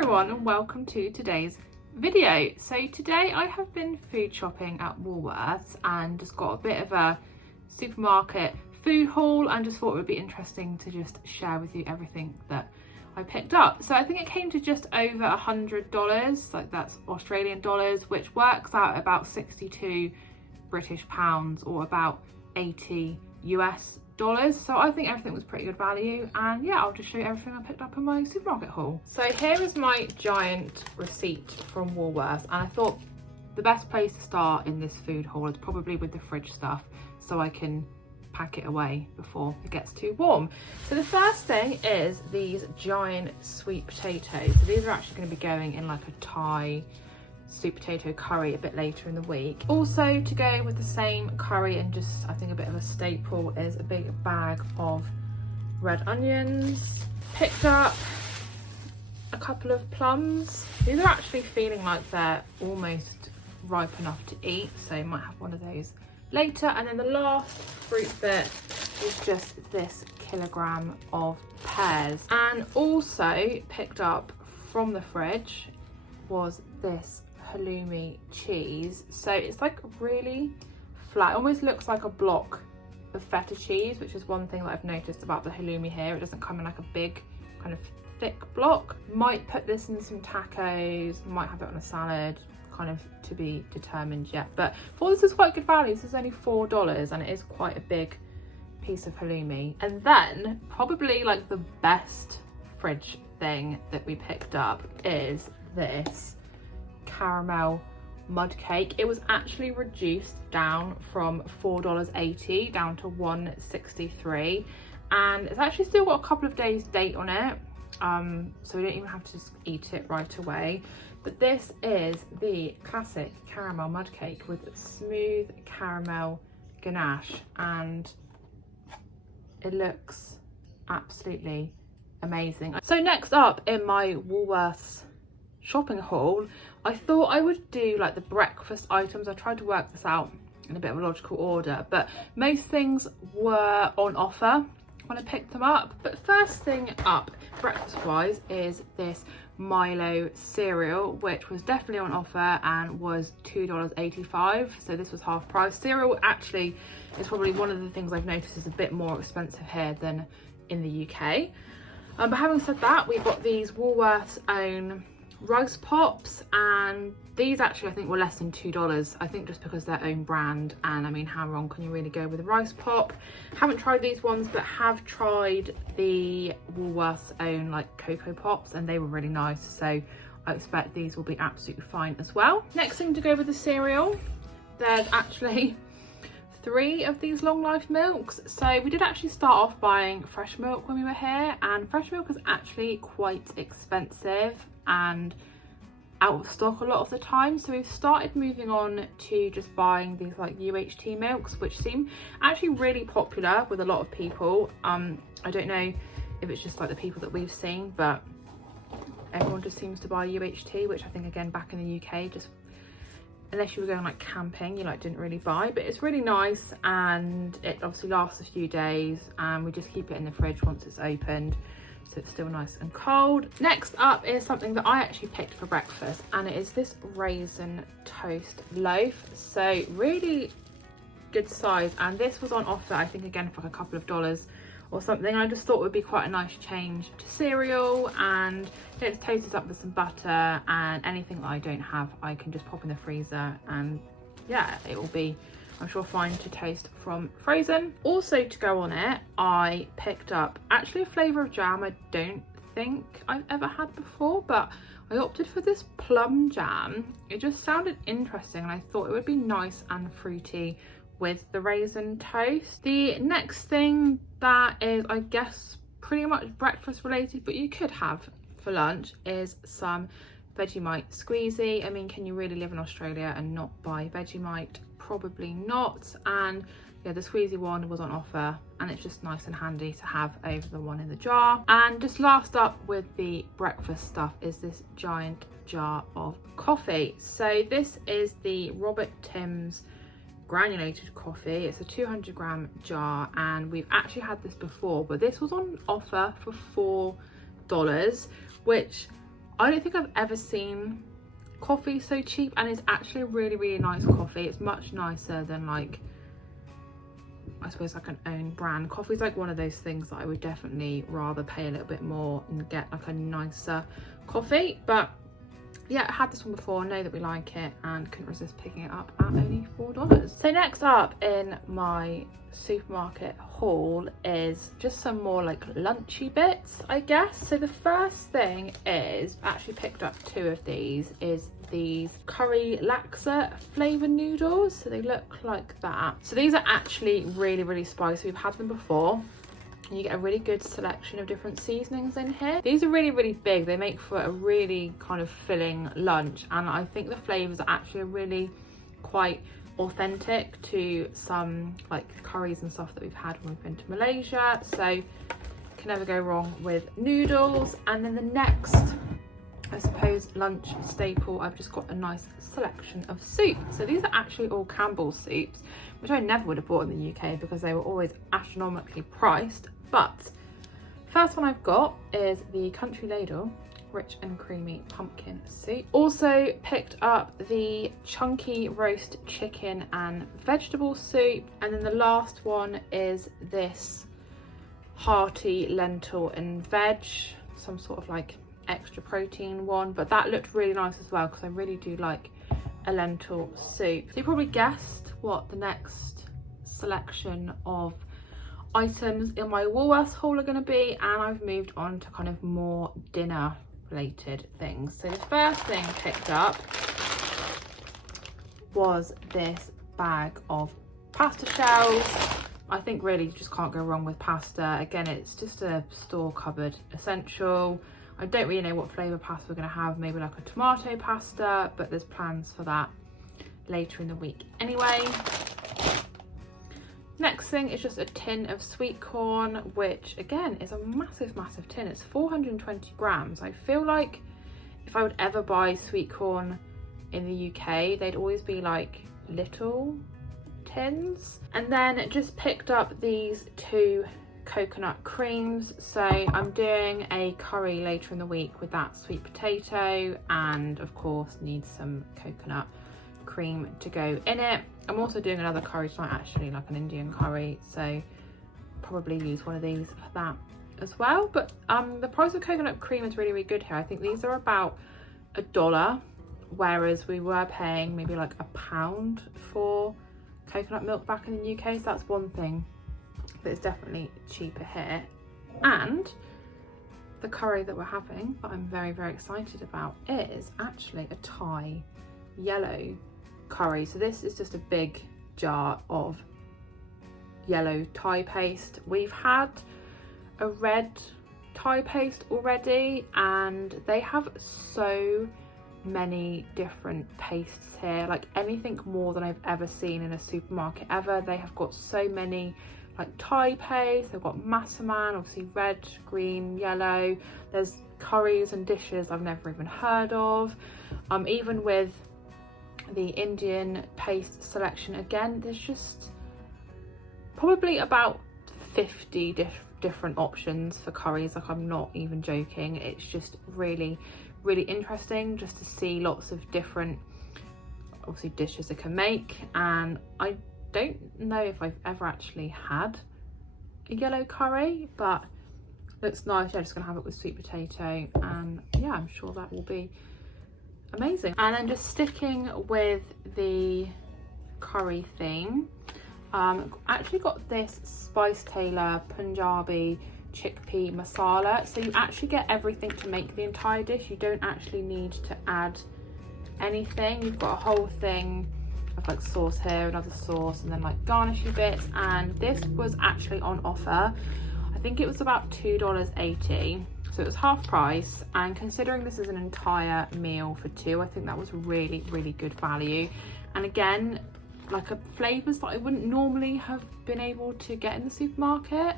everyone and welcome to today's video. So today I have been food shopping at Woolworths and just got a bit of a supermarket food haul and just thought it would be interesting to just share with you everything that I picked up. So I think it came to just over $100, like that's Australian dollars, which works out about 62 British pounds or about 80 US dollars. So I think everything was pretty good value, and yeah, I'll just show you everything I picked up in my supermarket haul. So here is my giant receipt from Woolworths, and I thought the best place to start in this food haul is probably with the fridge stuff so I can pack it away before it gets too warm. So the first thing is these giant sweet potatoes. So these are actually going to be going in like a Thai sweet potato curry a bit later in the week. Also to go with the same curry and just I think a bit of a staple is a big bag of red onions. Picked up a couple of plums. These are actually feeling like they're almost ripe enough to eat, so you might have one of those later. And then the last fruit bit is just this kilogram of pears. And also picked up from the fridge was this halloumi cheese. So it's like really flat, almost looks like a block of feta cheese, which is one thing that I've noticed about the halloumi here. It doesn't come in like a big kind of thick block. Might put this in some tacos, might have it on a salad, kind of to be determined yet. But for this is quite good value. This is only $4 and it is quite a big piece of halloumi. And then probably like the best fridge thing that we picked up is this caramel mud cake. It was actually reduced down from $4.80 down to $1.63, and it's actually still got a couple of days date on it, so we don't even have to just eat it right away. But this is the classic caramel mud cake with smooth caramel ganache, and it looks absolutely amazing. So next up in my Woolworths shopping haul, I thought I would do like the breakfast items. I tried to work this out in a bit of a logical order, but most things were on offer when I picked them up. But first thing up breakfast wise is this Milo cereal, which was definitely on offer and was $2.85, so this was half price. Cereal actually is probably one of the things I've noticed is a bit more expensive here than in the UK. But having said that, we've got these Woolworths own rice pops, and these actually I think were less than $2, I think just because they're own brand, and I mean how wrong can you really go with a rice pop. Haven't tried these ones, but have tried the Woolworths own like Cocoa Pops, and they were really nice, so I expect these will be absolutely fine as well. Next thing to go with the cereal, there's actually 3 of these long life milks. So we did actually start off buying fresh milk when we were here, and fresh milk is actually quite expensive and out of stock a lot of the time, so we've started moving on to just buying these like UHT milks, which seem actually really popular with a lot of people. I don't know if it's just like the people that we've seen, but everyone just seems to buy UHT, which I think again back in the UK, just unless you were going like camping, you like didn't really buy. But it's really nice, and it obviously lasts a few days, and we just keep it in the fridge once it's opened, so it's still nice and cold. Next up is something that I actually picked for breakfast, and it is this raisin toast loaf. So really good size, and this was on offer I think again for like a couple of dollars or something. I just thought it would be quite a nice change to cereal, and it's toasted up with some butter, and anything that I don't have I can just pop in the freezer, and yeah, it will be, I'm sure, fine to toast from frozen. Also to go on it, I picked up actually a flavour of jam I don't think I've ever had before, but I opted for this plum jam. It just sounded interesting, and I thought it would be nice and fruity with the raisin toast. The next thing that is, I guess, pretty much breakfast related, but you could have for lunch, is some Vegemite squeezy. I mean, can you really live in Australia and not buy Vegemite? Probably not. And yeah, the squeezy one was on offer, and it's just nice and handy to have over the one in the jar. And just last up with the breakfast stuff is this giant jar of coffee. So this is the Robert Tim's granulated coffee. It's a 200-gram jar, and we've actually had this before, but this was on offer for $4, which I don't think I've ever seen coffee so cheap, and it's actually a really nice coffee. It's much nicer than like, I suppose, like an own brand. Coffee's like one of those things that I would definitely rather pay a little bit more and get like a nicer coffee. But yeah, I had this one before, know that we like it, and couldn't resist picking it up at only $4. So next up in my supermarket haul is just some more like lunchy bits, I guess. So the first thing is, actually picked up 2 of these, is these curry laksa flavor noodles. So they look like that. So these are actually really spicy. We've had them before. And you get a really good selection of different seasonings in here. These are really big. They make for a really kind of filling lunch, and I think the flavors are actually really quite authentic to some like curries and stuff that we've had when we've been to Malaysia. So can never go wrong with noodles. And then the next, I suppose, lunch staple, I've just got a nice selection of soup. So these are actually all Campbell's soups, which I never would have bought in the UK because they were always astronomically priced. But first one I've got is the Country Ladle rich and creamy pumpkin soup. Also picked up the chunky roast chicken and vegetable soup. And then the last one is this hearty lentil and veg, some sort of like extra protein one, but that looked really nice as well because I really do like a lentil soup. So you probably guessed what the next selection of items in my Woolworths haul are going to be, and I've moved on to kind of more dinner related things. So the first thing I picked up was this bag of pasta shells. I think really you just can't go wrong with pasta. Again, it's just a store cupboard essential. I don't really know what flavour pasta we're going to have, maybe like a tomato pasta, but there's plans for that later in the week anyway. Next thing is just a tin of sweet corn, which again is a massive tin. It's 420 grams. I feel like if I would ever buy sweet corn in the UK, they'd always be like little tins. And then just picked up these 2 coconut creams. So I'm doing a curry later in the week with that sweet potato, and of course need some coconut cream to go in it. I'm also doing another curry tonight, actually, like an Indian curry, so probably use one of these for that as well. But the price of coconut cream is really good here. I think these are about $1, whereas we were paying maybe like £1 for coconut milk back in the UK. So that's one thing that is definitely cheaper here. And the curry that we're having, that I'm very excited about, is actually a Thai yellow curry. So this is just a big jar of yellow Thai paste. We've had a red Thai paste already, and they have so many different pastes here, like anything more than I've ever seen in a supermarket ever. They have got so many like Thai paste. They've got massaman, obviously red, green, yellow. There's curries and dishes I've never even heard of. Even with the Indian paste selection, again, there's just probably about 50 different options for curries. Like, I'm not even joking. It's just really interesting just to see lots of different, obviously, dishes I can make. And I don't know if I've ever actually had a yellow curry, but looks nice. Yeah, just gonna have it with sweet potato, and yeah, I'm sure that will be amazing. And then just sticking with the curry theme, actually got this Spice Tailor Punjabi chickpea masala. So you actually get everything to make the entire dish. You don't actually need to add anything. You've got a whole thing of like sauce here, another sauce, and then like garnishy bits. And this was actually on offer. I think it was about $2.80. So it was half price, and considering this is an entire meal for 2, I think that was really good value. And again, like flavours that I wouldn't normally have been able to get in the supermarket.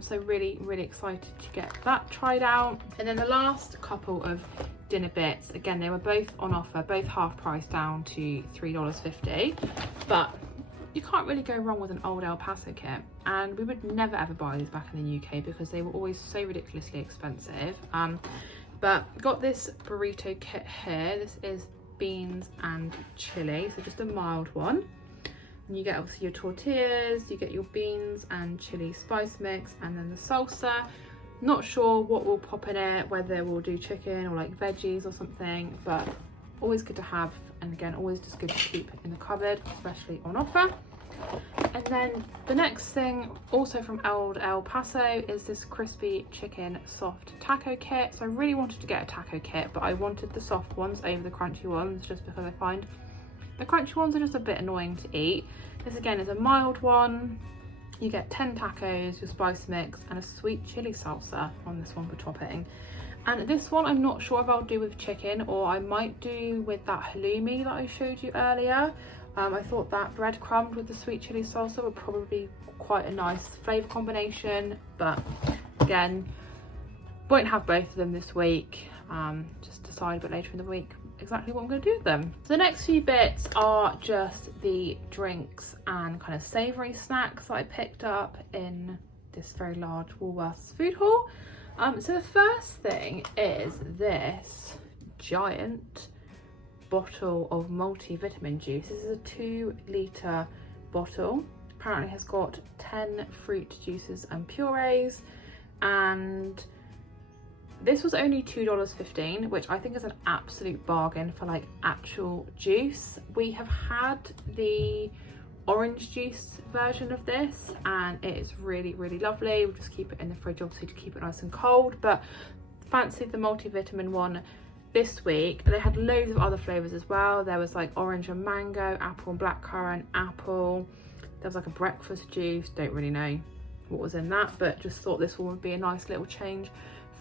So really excited to get that tried out. And then the last couple of dinner bits, again, they were both on offer, both half price down to $3.50. But you can't really go wrong with an old El Paso kit, and we would never ever buy these back in the UK because they were always so ridiculously expensive. But got this burrito kit here. This is beans and chili, so just a mild one. And you get obviously your tortillas, you get your beans and chili spice mix, and then the salsa. Not sure what will pop in it, whether we'll do chicken or like veggies or something, but always good to have, and again always just good to keep in the cupboard, especially on offer. And then the next thing, also from El Paso, is this crispy chicken soft taco kit. So I really wanted to get a taco kit, but I wanted the soft ones over the crunchy ones, just because I find the crunchy ones are just a bit annoying to eat. This again is a mild one. You get 10 tacos, your spice mix, and a sweet chili salsa on this one for topping. And this one I'm not sure if I'll do with chicken, or I might do with that halloumi that I showed you earlier. I thought that breadcrumbed with the sweet chili salsa would probably be quite a nice flavour combination, but again, won't have both of them this week. Just decide a bit later in the week exactly what I'm going to do with them. So the next few bits are just the drinks and kind of savoury snacks that I picked up in this very large Woolworths food haul. So the first thing is this giant bottle of multivitamin juice. This is a 2 litre bottle. Apparently has got 10 fruit juices and purees, and this was only $2.15, which I think is an absolute bargain for like actual juice. We have had the orange juice version of this, and it is really, really lovely. We'll just keep it in the fridge, obviously, to keep it nice and cold, but fancied the multivitamin one this week. They had loads of other flavours as well. There was like orange and mango, apple and blackcurrant, apple. There was like a breakfast juice. Don't really know what was in that, but just thought this one would be a nice little change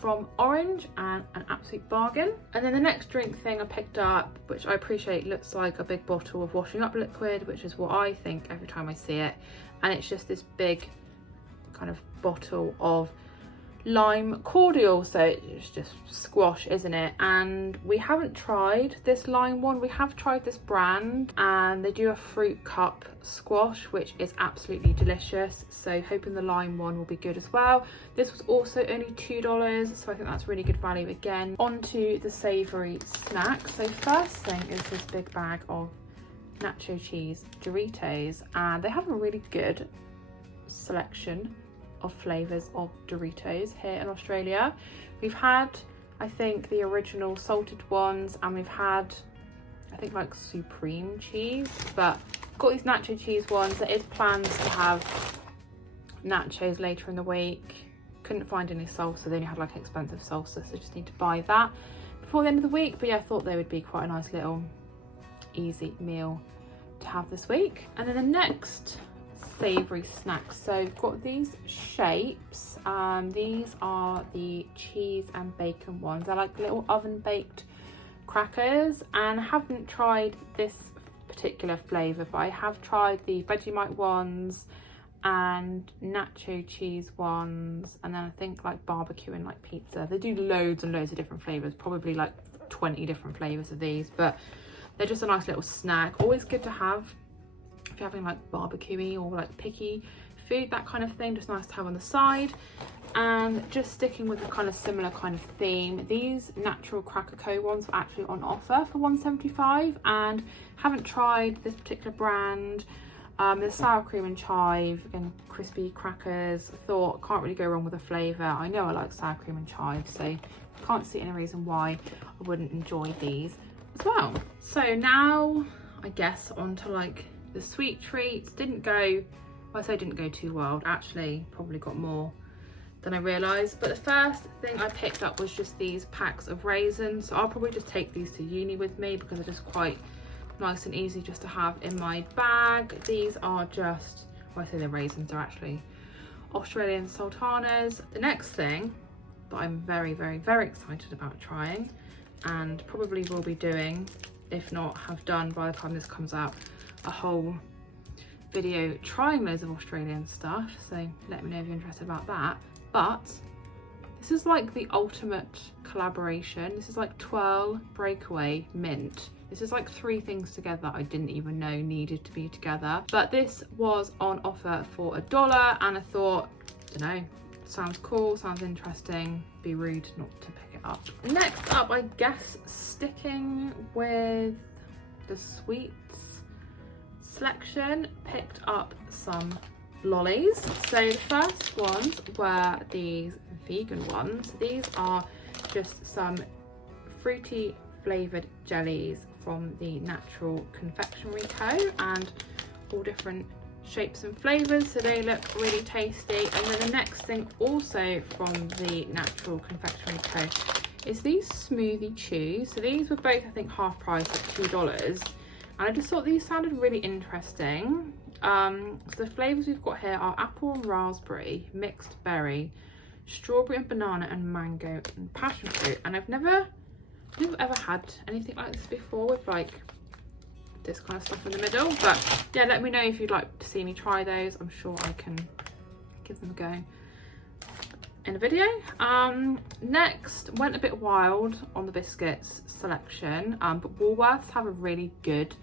from orange, and an absolute bargain. And then the next drink thing I picked up, which I appreciate looks like a big bottle of washing up liquid, which is what I think every time I see it, and it's just this big kind of bottle of lime cordial, so it's just squash, isn't it? And we haven't tried this lime one. We have tried this brand, and they do a fruit cup squash, which is absolutely delicious, so hoping the lime one will be good as well. This was also only $2, so I think that's really good value again. Onto the savoury snacks. So first thing is this big bag of nacho cheese Doritos, and they have a really good selection of flavours of Doritos here in Australia. We've had, I think, the original salted ones, and we've had, I think, like supreme cheese, but got these nacho cheese ones. There is plans to have nachos later in the week. Couldn't find any salsa. They only had like expensive salsa, so just need to buy that before the end of the week. But yeah, I thought they would be quite a nice little easy meal to have this week. And then the next savoury snacks, so we've got these shapes. These are the cheese and bacon ones. They're like little oven baked crackers, and I haven't tried this particular flavour, but I have tried the Vegemite ones and nacho cheese ones, and then I think like barbecue and like pizza. They do loads and loads of different flavours, probably like 20 different flavours of these, but they're just a nice little snack. Always good to have if you're having like barbecue-y or like picky food, that kind of thing, just nice to have on the side. And just sticking with the kind of similar kind of theme, these natural Cracker Co ones were actually on offer for $1.75, and haven't tried this particular brand. The sour cream and chive and crispy crackers. I thought, can't really go wrong with a flavour. I know I like sour cream and chive, so can't see any reason why I wouldn't enjoy these as well. So now I guess onto like the sweet treats. Didn't go, well, I say didn't go too wild, actually probably got more than I realised. But the first thing I picked up was just these packs of raisins, so I'll probably just take these to uni with me because they're just quite nice and easy just to have in my bag. These are just, well, I say the raisins are actually Australian sultanas. The next thing that I'm very, very, very excited about trying, and probably will be doing, if not have done by the time this comes out, a whole video trying loads of Australian stuff, so let me know if you're interested about that. But this is like the ultimate collaboration. This is like Twirl Breakaway Mint. This is like 3 things together I didn't even know needed to be together, but this was on offer for $1, and I thought, I don't know, sounds cool, sounds interesting, be rude not to pick it up. Next up, I guess sticking with the sweets selection, picked up some lollies. So the first ones were these vegan ones. These are just some fruity flavoured jellies from the Natural Confectionery Co. and all different shapes and flavours, so they look really tasty. And then the next thing also from the Natural Confectionery Co. is these smoothie chews. So these were both, I think, half price at $2, and I just thought these sounded really interesting. So the flavours we've got here are apple and raspberry, mixed berry, strawberry and banana, and mango and passion fruit. And I've never ever had anything like this before with like this kind of stuff in the middle, but yeah, let me know if you'd like to see me try those. I'm sure I can give them a go in a video. Next, went a bit wild on the biscuits selection, but Woolworths have a really good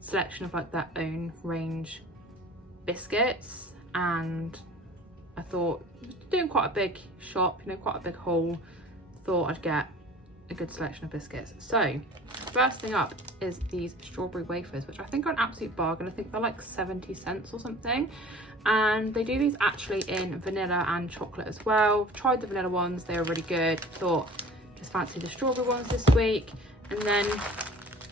selection of like their own range biscuits, and I thought, doing quite a big shop, you know, quite a big haul, thought I'd get a good selection of biscuits. So first thing up is these strawberry wafers, which I think are an absolute bargain. I think they're like 70 cents or something, and they do these actually in vanilla and chocolate as well. I've tried the vanilla ones, they were really good. Thought just fancy the strawberry ones this week. And then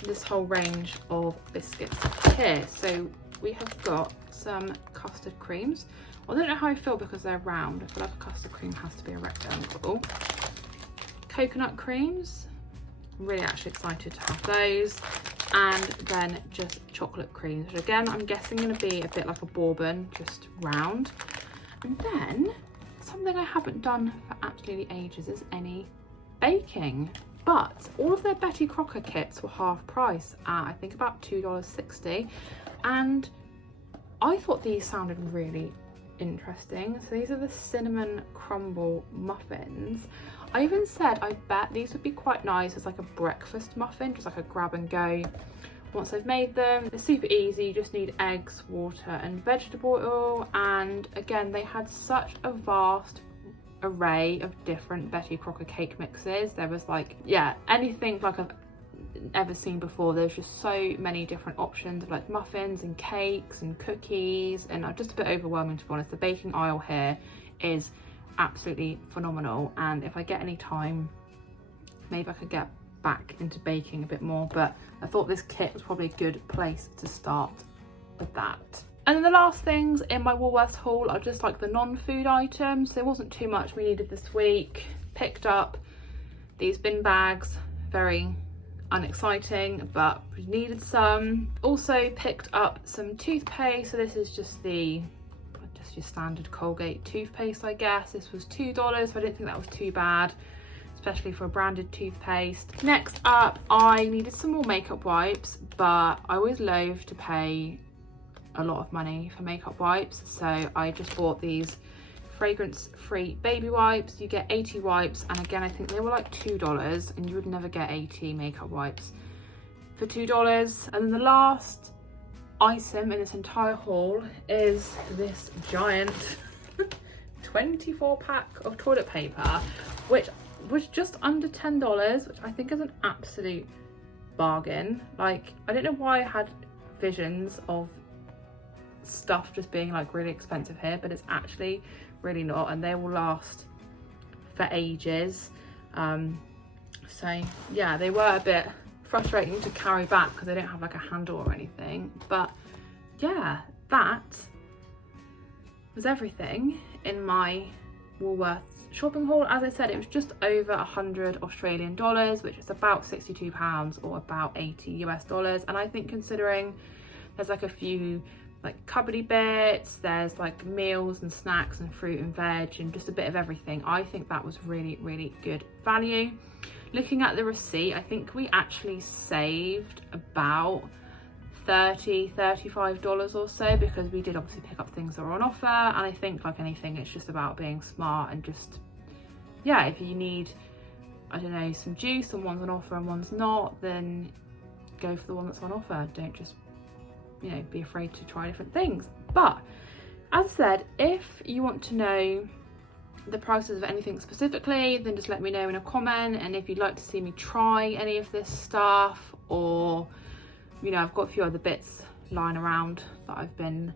this whole range of biscuits here. So we have got some custard creams. I don't know how I feel because they're round. I feel like a custard cream has to be a rectangle. Coconut creams, I'm really actually excited to have those. And then just chocolate creams, which again I'm guessing going to be a bit like a bourbon, just round. And then something I haven't done for absolutely ages is any baking, but all of their Betty Crocker kits were half price at I think about $2.60, and I thought these sounded really interesting. So these are the cinnamon crumble muffins. I even said I bet these would be quite nice as like a breakfast muffin, just like a grab and go once I've made them. They're super easy, you just need eggs, water and vegetable oil. And again, they had such a vast array of different Betty Crocker cake mixes. There was like, yeah, anything like I've ever seen before. There's just so many different options of like muffins and cakes and cookies, and just a bit overwhelming to be honest. The baking aisle here is absolutely phenomenal, and if I get any time maybe I could get back into baking a bit more, but I thought this kit was probably a good place to start with that. And then the last things in my Woolworths haul are just like the non-food items. There wasn't too much we needed this week. Picked up these bin bags, very unexciting, but we needed some. Also picked up some toothpaste. So this is just your standard Colgate toothpaste, I guess. This was $2, so I didn't think that was too bad, especially for a branded toothpaste. Next up, I needed some more makeup wipes, but I always loathe to pay a lot of money for makeup wipes, so I just bought these fragrance-free baby wipes. You get 80 wipes, and again I think they were like $2, and you would never get 80 makeup wipes for $2. And then the last item in this entire haul is this giant 24 pack of toilet paper, which was just under $10, which I think is an absolute bargain. Like, I don't know why I had visions of stuff just being like really expensive here, but it's actually really not, and they will last for ages. So yeah, they were a bit frustrating to carry back because they don't have like a handle or anything, but yeah, that was everything in my Woolworths shopping haul. As I said, it was just over 100 Australian dollars, which is about £62 or about 80 US dollars. And I think considering there's like a few like cupboardy bits, there's like meals and snacks and fruit and veg and just a bit of everything, I think that was really, really good value. Looking at the receipt, I think we actually saved about $35 or so, because we did obviously pick up things that were on offer. And I think like anything, it's just about being smart and just, yeah, if you need, I don't know, some juice and one's on offer and one's not, then go for the one that's on offer. Don't just, you know, be afraid to try different things. But as I said, if you want to know the prices of anything specifically, then just let me know in a comment. And if you'd like to see me try any of this stuff, or you know, I've got a few other bits lying around that I've been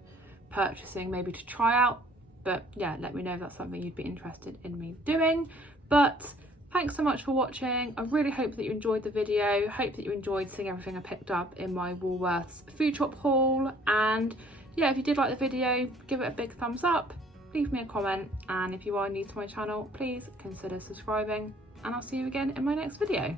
purchasing maybe to try out, but yeah, let me know if that's something you'd be interested in me doing. But thanks so much for watching. I really hope that you enjoyed the video. Hope that you enjoyed seeing everything I picked up in my Woolworths food shop haul. And yeah, if you did like the video, give it a big thumbs up, leave me a comment, and if you are new to my channel, please consider subscribing, and I'll see you again in my next video.